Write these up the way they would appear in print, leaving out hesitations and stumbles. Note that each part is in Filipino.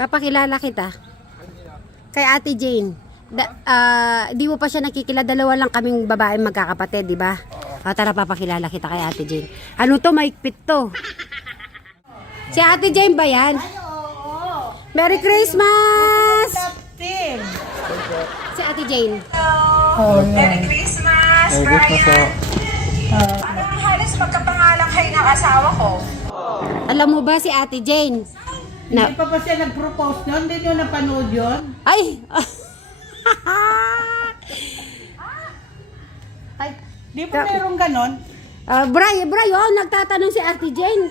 Papakilala kita. Kay Ate Jane. Di mo pa siya nakikilala. Dalawa lang kaming babaeng magkakapatid, di ba? Tara, papakilala kita kay Ate Jane. Ano to? Maikpit to. Si Ate Jane ba yan? Ay, oo. Merry Christmas! Team. Si Ate Jane. Oh, Merry Christmas, Brian! Parang halos magkapangalang kayo ng asawa ko. Alam mo ba si Ate Jane? Hindi pa siya nag-propose nun? Hindi nyo napanood yun? Ay! Ay, di ba meron ganon? Brian, nagtatanong si Ate Jane.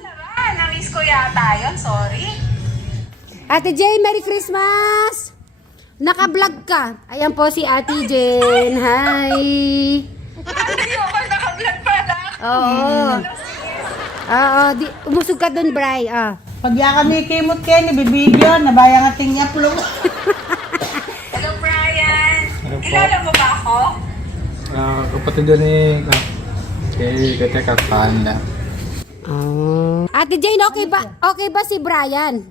Na-miss ko yata yun, sorry. Ate Jane, Merry Christmas! Naka-vlog ka. Ayan po si Ate Jane. Hi! Hindi ako naka-vlog pala. Oo. Umusog ka dun, Bri. Pag yan kami kimot kayo, nabibideo, nabayang ating upload. Hello, Brian. Hello po. Kilala mo ba ako? Kapatid doon ni kay Teka Panda. Ate Jane, okay ba si Brian?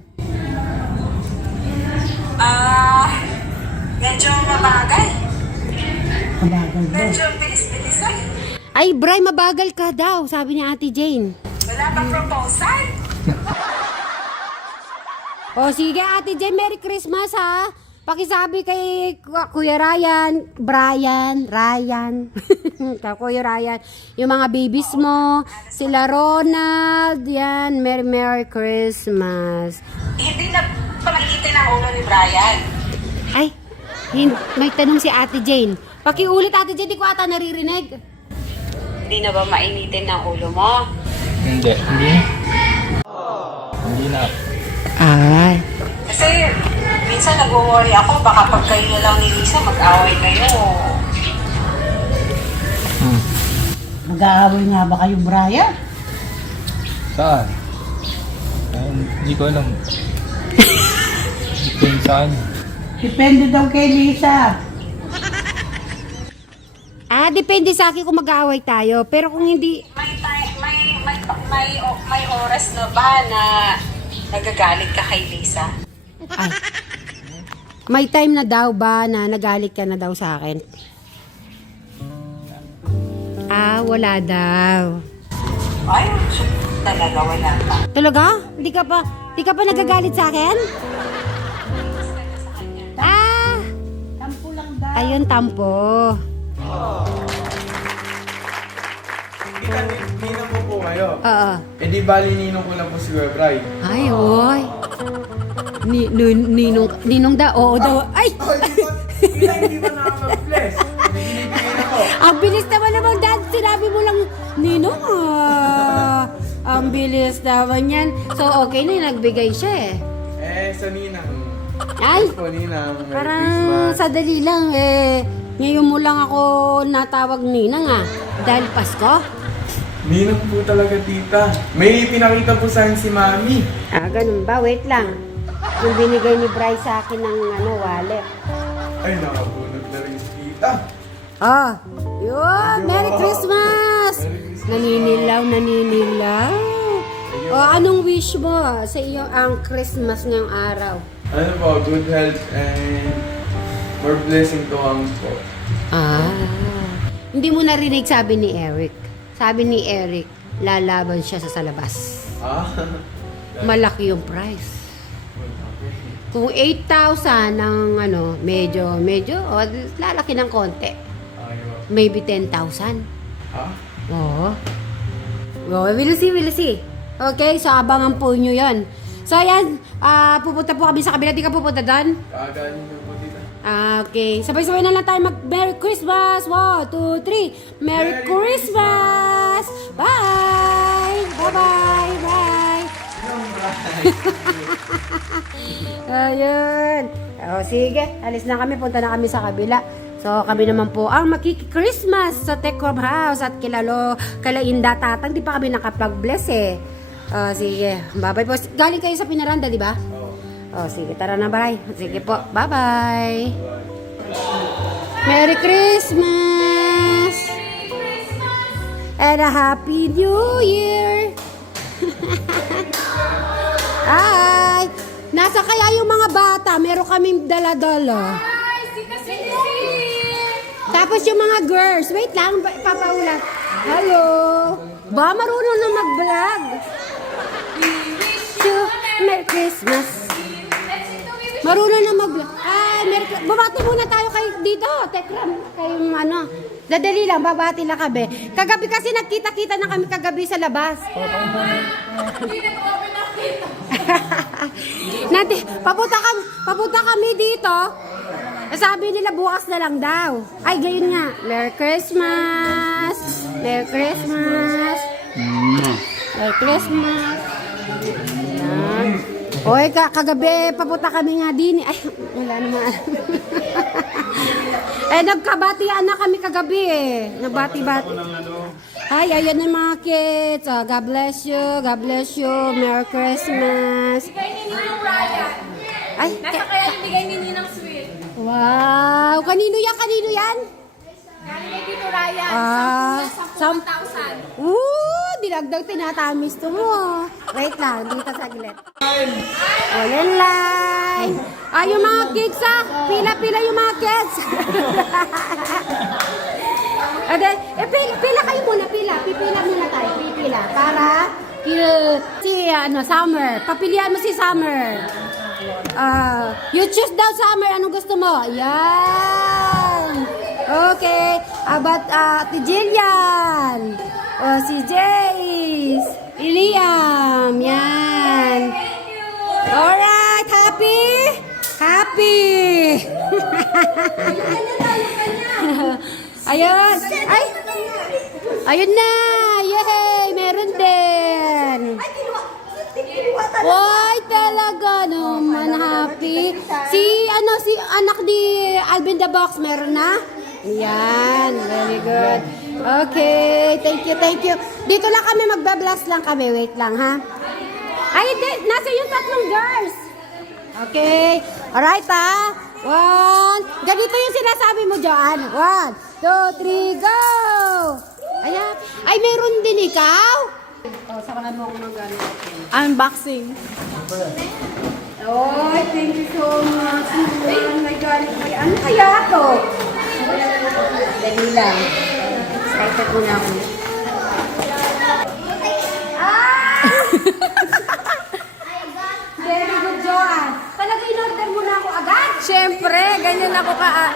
Medyo mabagal. Mabagal ba? Medyo bilis-bilis eh. Ay, Bri, mabagal ka daw, sabi ni Ate Jane. Wala pang proposal. O sige, Ate Jane, Merry Christmas ha. Pakisabi kay Kuya Ryan, Kuya Ryan, yung mga babies mo, sila Ronald, yan, Merry Christmas. Hindi na palagitin ang ulo ni Brian. Ay, may tanong si Ate Jane. Pakiulit, Ate Jane, di ko ata naririnig. Hindi na ba mainitin ang ulo mo? Hindi na. Ay. Kasi minsan nag-worry ako, baka pag kayo na lang ni Lisa, mag-away kayo. Mag-aaway nga ba kayo, Brian? Saan? Hindi ko alam. Depende saan. Depende daw kay Lisa. Depende sa akin kung mag-aaway tayo. Pero kung hindi, May oras na ba na nagagalit ka kay Lisa? may time na daw ba na nagalit ka na daw sa akin? Wala daw. Ay, talaga wala pa. Talaga? Di ka pa nagagalit sa akin? Tampo lang daw. Ayun, tampo. Ninong ko po kayo. Oo. Di bali ninong ko lang po si Bray. Ay, oy. Ninong da, oo daw. Ay! Hindi ba nakaka-bless? Binibigyan ako. Ang bilis naman dad. Sinabi mo lang, Ninong. Ang bilis naman yan. So, okay na yung nagbigay siya Sa ninang. Ay! Po ninang. Merry Parang Christmas. sadali lang Ngayon mo lang ako natawag Ninang dahil Pasko. Ninang po talaga, tita. May pinakita po sa akin si Mami. Ganun ba? Wait lang. Yung binigay ni Bryce sa akin ng wallet. Ay, nakabunod na rin si tita. Yun! Merry Christmas! Naninilaw. Anong wish mo sa iyo ang Christmas ngayong araw? Ano po, good health and more blessing to come po. Hindi mo narinig sabi ni Eric. Sabi ni Eric, lalaban siya sa labas. Malaki yung price. Kung 8,000 ang medyo, lalaki ng konti. Maybe 10,000. Oo. We'll see. Okay, so abangan po nyo yan. So ayan, pupunta po kami sa kabila. Di ka pupunta doon? Kaganin niyo po, tita. Okay. Sabay-sabay na lang tayo Merry Christmas! 1, 2, 3! Merry Christmas! Bye! Bye-bye! Bye! Ayun. Sige. Alis na kami. Punta na kami sa kabila. So, kami naman po ang makiki-Christmas sa Techcom House at kala Inda Tatang. Di pa kami nakapag-bless sige. Bye-bye po. Galing kayo sa Pinaranda, di ba? Sige. Tara na, bye. Sige po. Bye-bye. Merry Christmas! And a Happy New Year! Hi! Nasa kaya yung mga bata, meron kaming dala-dala. Tapos yung mga girls, wait lang, papaulat. Hello. Ba, marunong na mag-vlog. So, Merry Christmas. Marunong na mag-vlog. Ay, babati muna tayo kay dito. Tekram, kayong ano. Dadali lang, babati lang kami. Kagabi kasi nagkita-kita na kami kagabi sa labas. Nati, papunta kami dito. Sabi nila bukas na lang daw. Ay, gayon nga. Merry Christmas! Merry Christmas! Merry Christmas! Ayan. Oy, kagabi, papunta kami nga din. Ay, wala naman. Nagkabatian na kami kagabi eh. Nagbati-bati. Ay, ayan yung mga kids. Oh, God bless you. God bless you. Merry Christmas. Ay, Nasa kaya yung bigay ni Ninang Sweet. wow! Kanino yan? Kanino yan? Galing kay Tito Ryan. Ah, 10,000. Dinagdag tinatamis to mo. Wait lang, dito saglit. Walang line. Yung mga kids pila-pila yung mga kids. Pila kayo muna, pipila muna tayo, pipila. Para si Summer. Papilihan mo si Summer. You choose daw, Summer. Anong gusto mo? Yan. Okay. About Ate Jillian. Si Jace. Iliam. Yan. Alright. Happy? Happy. Ayun. Ay. Ayun na. Yay. Meron din. Why talaga naman happy. Si anak di Alvin the Box meron na? Yan, very good. Okay, thank you. Dito lang kami magbablast lang kami. Wait lang ha. Ay, nasa yung tatlong girls. Okay. Alright ha. 1. Ganito yung sinasabi mo, Joanne. 1, 2, 3, go! Ayan. Ay, meron din ikaw? Sakalan mo ako mag-ano. Unboxing. Oh, thank you so much. Oh my God. Ano kaya to? Dali lang. Excited muna ako. Very good, Joanne. Talaga in-order mo na ako agad? Siyempre,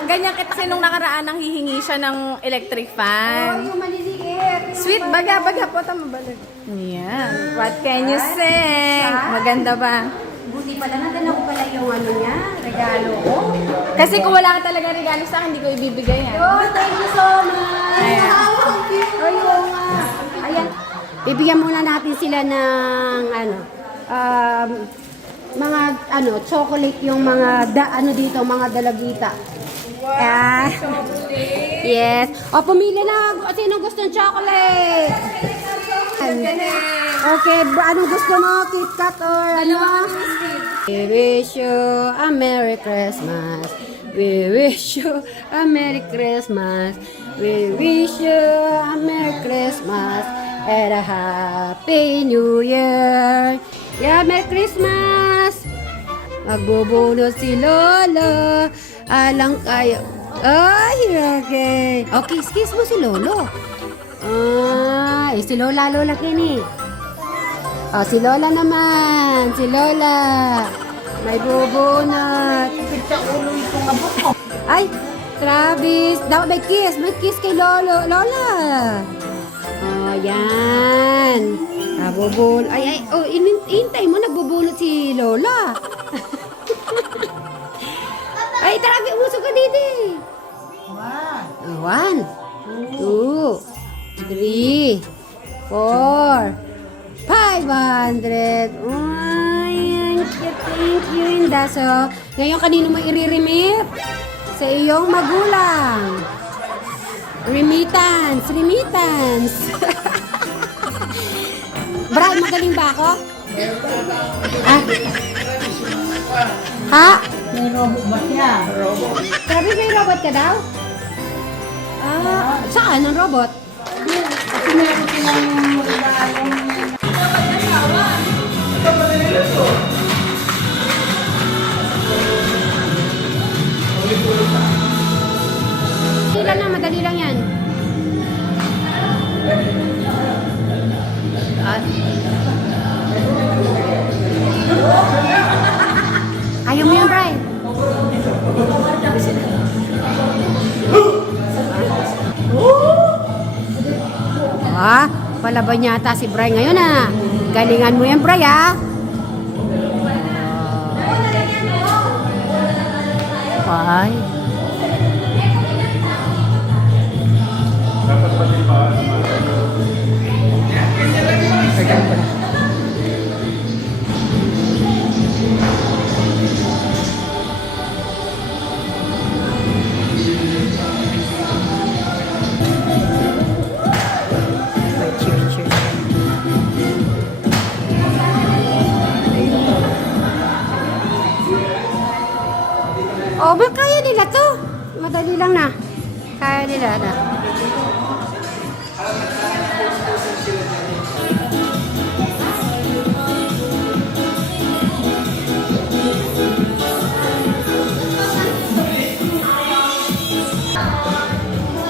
ganyan kita nung nakaraan nang hihingi siya ng electric Oh, fan. yung maliliit. Sweet, baga po tama balik. Yan. What can you say? Maganda ba? Buti pala, nadala ko pala yung ano niya, regalo ko. Kasi kung wala ka talaga regalo sa akin, hindi ko ibibigay yan. Oh, thank you so much. Ayan. Ay, oo nga. Ayan. Bibigyan muna natin sila ng mga chocolate yung mga dito, mga dalagita. Ayan. Yes. O, pumili na. Sino gusto ng chocolate? Okay, anong gusto mo? Kit Kat or ano? We wish you a Merry Christmas. We wish you a Merry Christmas. We wish you a Merry Christmas and a Happy New Year. Yeah, Merry Christmas! Magbubunot si Lolo. Alang kayo. Ay, okay. Oh, kiss mo si Lolo. Si Lola kini. Oh, si Lola naman. Si Lola. May bubunot. Ay, Travis. Dapat may kiss. May kiss kay Lolo. Lola. Oh, yan. Bubunot. Ay. Oh, intay mo. Nagbubunot si Lola. Ay, Travis. Umusok ka dito. 1, 2, 3, 4, 500. Ay, thank you, Inda. So, ngayon kanino mo i-remit? Sa iyong magulang. Remittance. Brad, magaling ba ako? Ha? May robot ba siya? Grabe, may robot ka daw? Saan ang robot? Kasi meron silang regalong madali lang yan. At... Ayaw mo yan, Bray. Ah, palaban yata si Bray ngayon ah. Galingan mo yan, Bray ah. Ay. Cheers, cheers. Oh, ba kaya nila to? Madali lang na. Kaya nila na.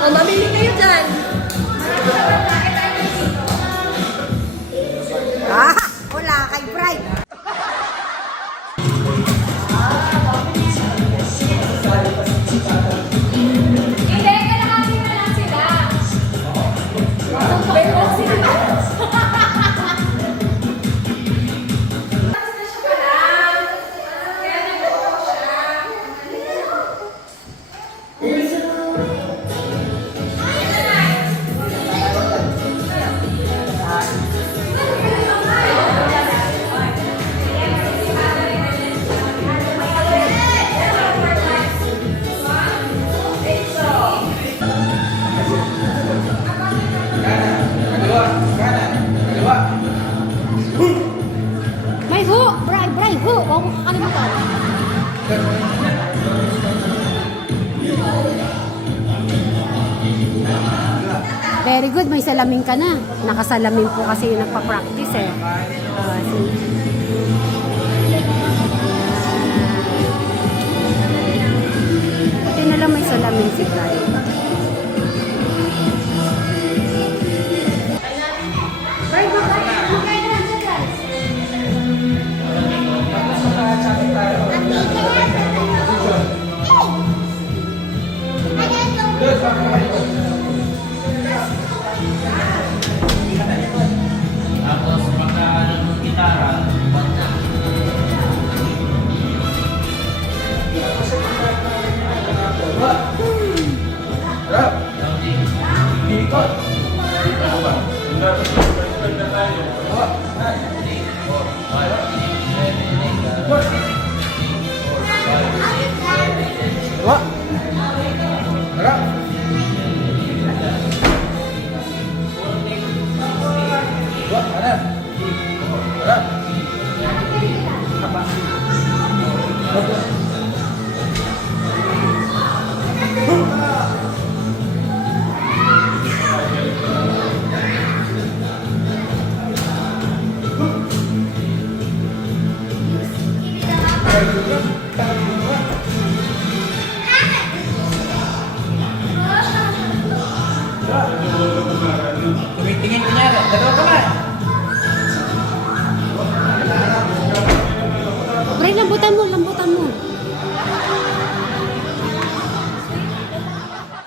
Oh, mamili kayo dyan. Ah, wala kay Bray. Hindi, kalahati na lang sila. Pero sila. May ho! Bray, Bray, ho! Huwag mo kakalimutan. Very good, may salamin ka na. Nakasalamin po kasi yung nagpa-practice eh. Buti na lang may salamin si Bray. Bray, bakit? Harap.